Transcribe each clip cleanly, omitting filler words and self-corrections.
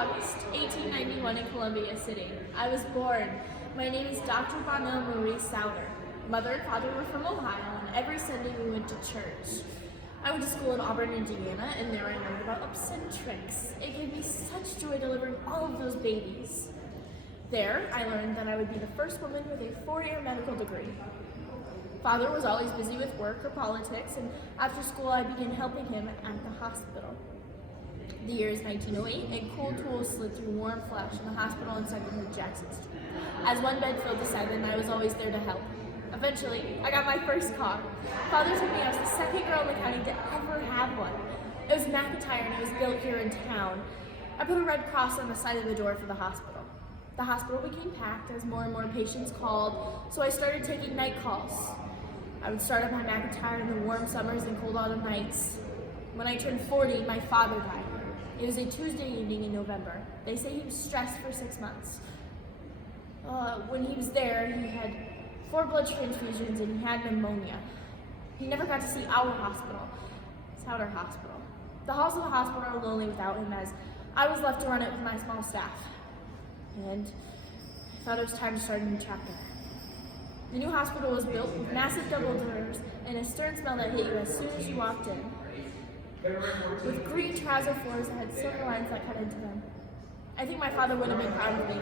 August, 1891 in Columbia City. I was born. My name is Dr. Bonnell Souder. Mother and father were from Ohio, and every Sunday we went to church. I went to school in Auburn, Indiana, and there I learned about obstetrics. It gave me such joy delivering all of those babies. There, I learned that I would be the first woman with a 4-year medical degree. Father was always busy with work or politics, and after school I began helping him at the hospital. The year is 1908, and cold tools slid through warm flesh in the hospital in 2nd Jackson Street. As one bed filled to 7, I was always there to help. Eventually, I got my first car. Father told me I was the second girl in the county to ever have one. It was McIntyre, and it was built here in town. I put a red cross on the side of the door for the hospital. The hospital became packed as more and more patients called, so I started taking night calls. I would start up my McIntyre in the warm summers and cold autumn nights. When I turned 40, my father died. It was a Tuesday evening in November. They say he was stressed for 6 months. When he was there, he had 4 blood transfusions and he had pneumonia. He never got to see our hospital, Souder Hospital. The halls of the hospital are lonely without him, as I was left to run it with my small staff. And I thought it was time to start a new chapter. The new hospital was built with massive double doors and a stern smell that hit you as soon as you walked in, with green trouser floors that had silver lines that cut into them. I think my father would have been proud of me.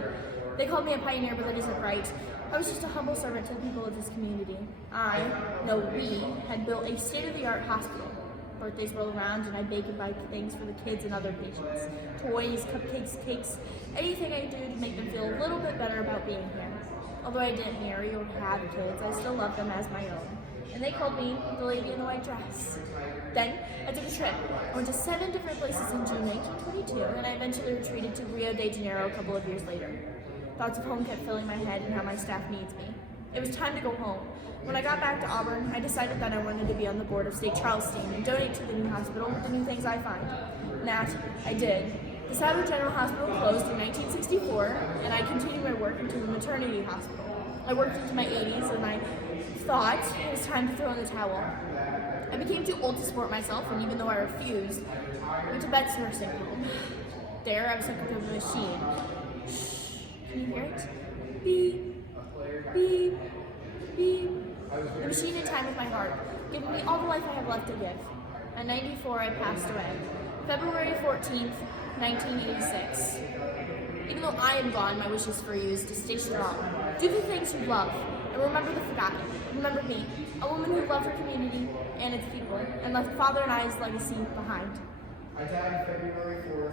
They called me a pioneer, but that isn't right. I was just a humble servant to the people of this community. We had built a state-of-the-art hospital. Birthdays roll around and I bake and buy things for the kids and other patients. Toys, cupcakes, cakes, anything I do to make them feel a little bit better about being here. Although I didn't marry or have kids, I still love them as my own. And they called me the lady in the white dress. Then I took a trip. I went to 7 different places in June 1922, and I eventually retreated to Rio de Janeiro a couple of years later. Thoughts of home kept filling my head and how my staff needs me. It was time to go home. When I got back to Auburn, I decided that I wanted to be on the board of State Charleston and donate to the new hospital with the new things I find. And that I did. The Cedar General Hospital closed in 1964, and I continued my work into the maternity hospital. I worked into my 80s, and I thought it was time to throw in the towel. I became too old to support myself, and even though I refused, I went to Bet's nursing home. There, I was hooked up with a machine. Shh, can you hear it? Beep, beep, beep. The machine in time with my heart, giving me all the life I have left to give. At 94, I passed away. February 14th, 1986. Even though I am gone, my wishes for you is to stay strong. Do the things you love, and remember the forgotten. Remember me, a woman who loved her community and its people, and left Father and I's legacy behind. I died February 4th,